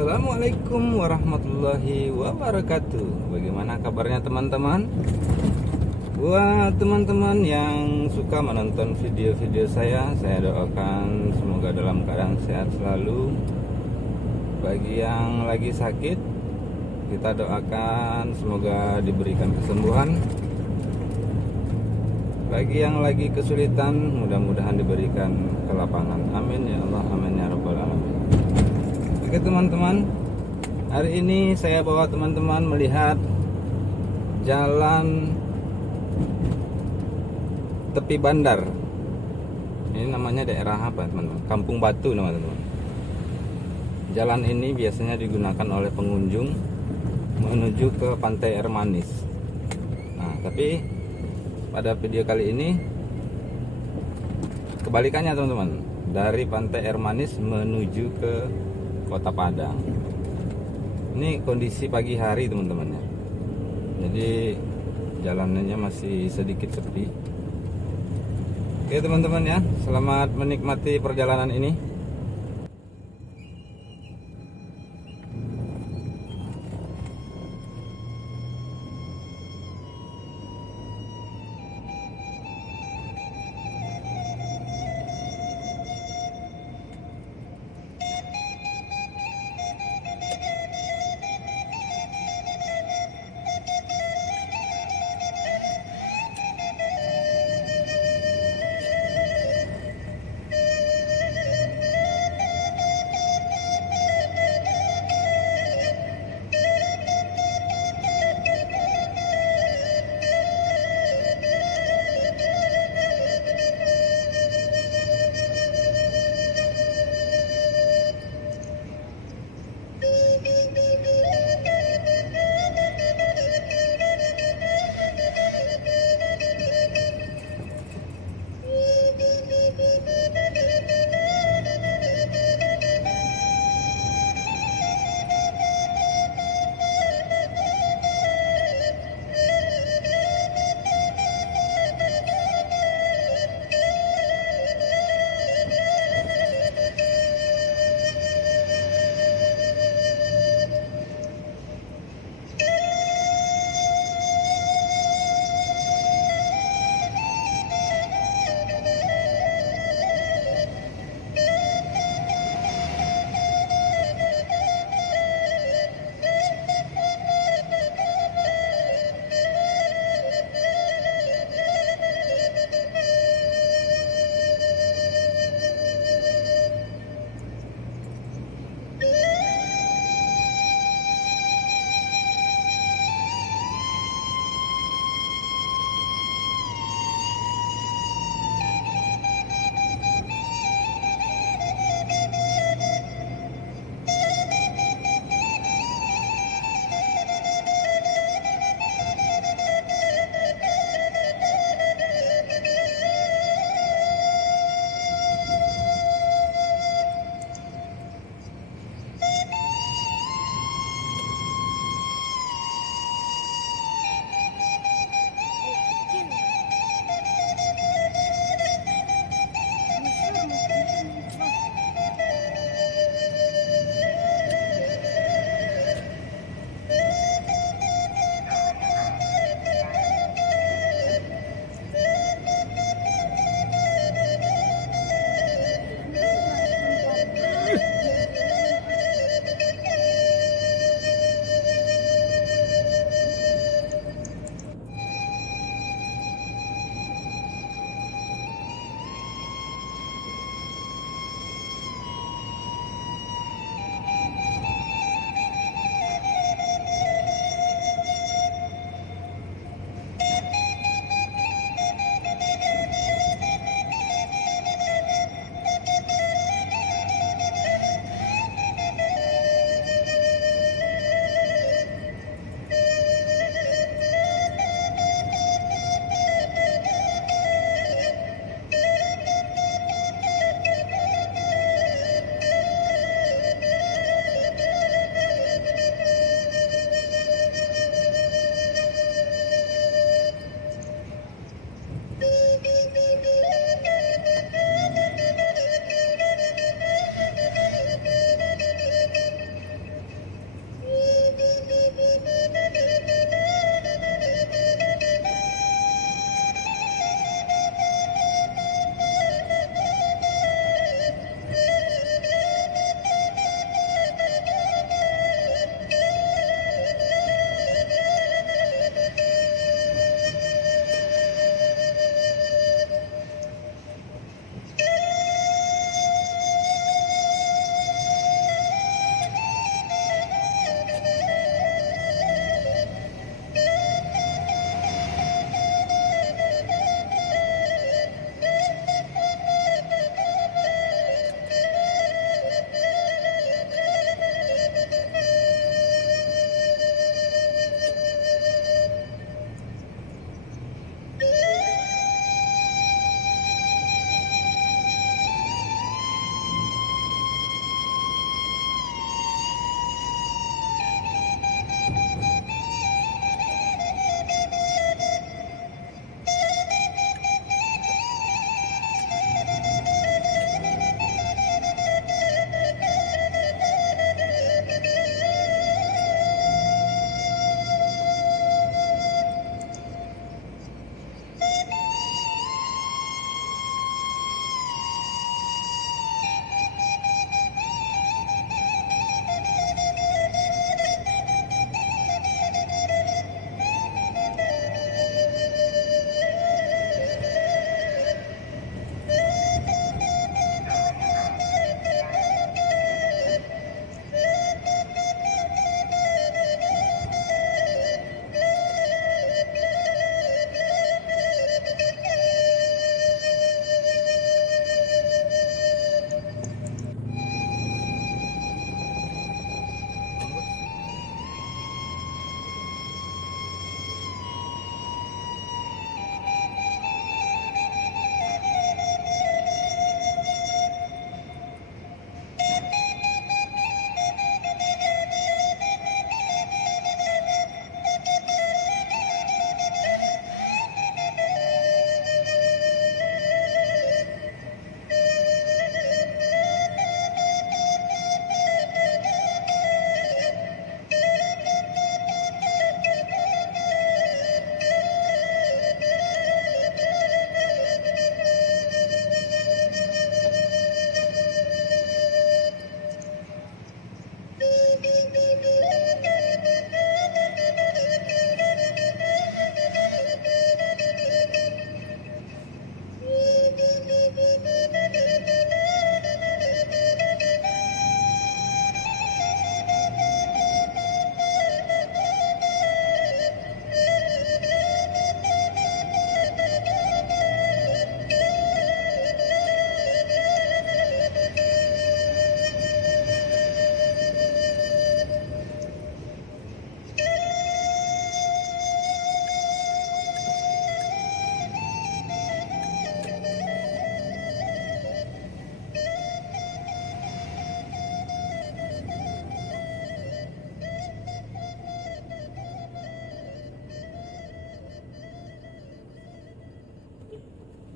Assalamualaikum warahmatullahi wabarakatuh. Bagaimana kabarnya teman-teman? Buat teman-teman yang suka menonton video-video saya doakan semoga dalam keadaan sehat selalu. Bagi yang lagi sakit, kita doakan semoga diberikan kesembuhan. Bagi yang lagi kesulitan, mudah-mudahan diberikan kelapangan. Amin ya Allah, amin ya rabbal alamin. Oke teman-teman, hari ini saya bawa teman-teman melihat jalan tepi bandar. Ini namanya daerah apa teman-teman? Kampung Batu teman-teman. Jalan ini biasanya digunakan oleh pengunjung menuju ke Pantai Air Manis. Nah, tapi pada video kali ini kebalikannya teman-teman, dari Pantai Air Manis menuju ke Kota Padang. Ini kondisi pagi hari teman-teman ya. Jadi jalanannya masih sedikit sepi. Oke teman-teman ya, selamat menikmati perjalanan ini.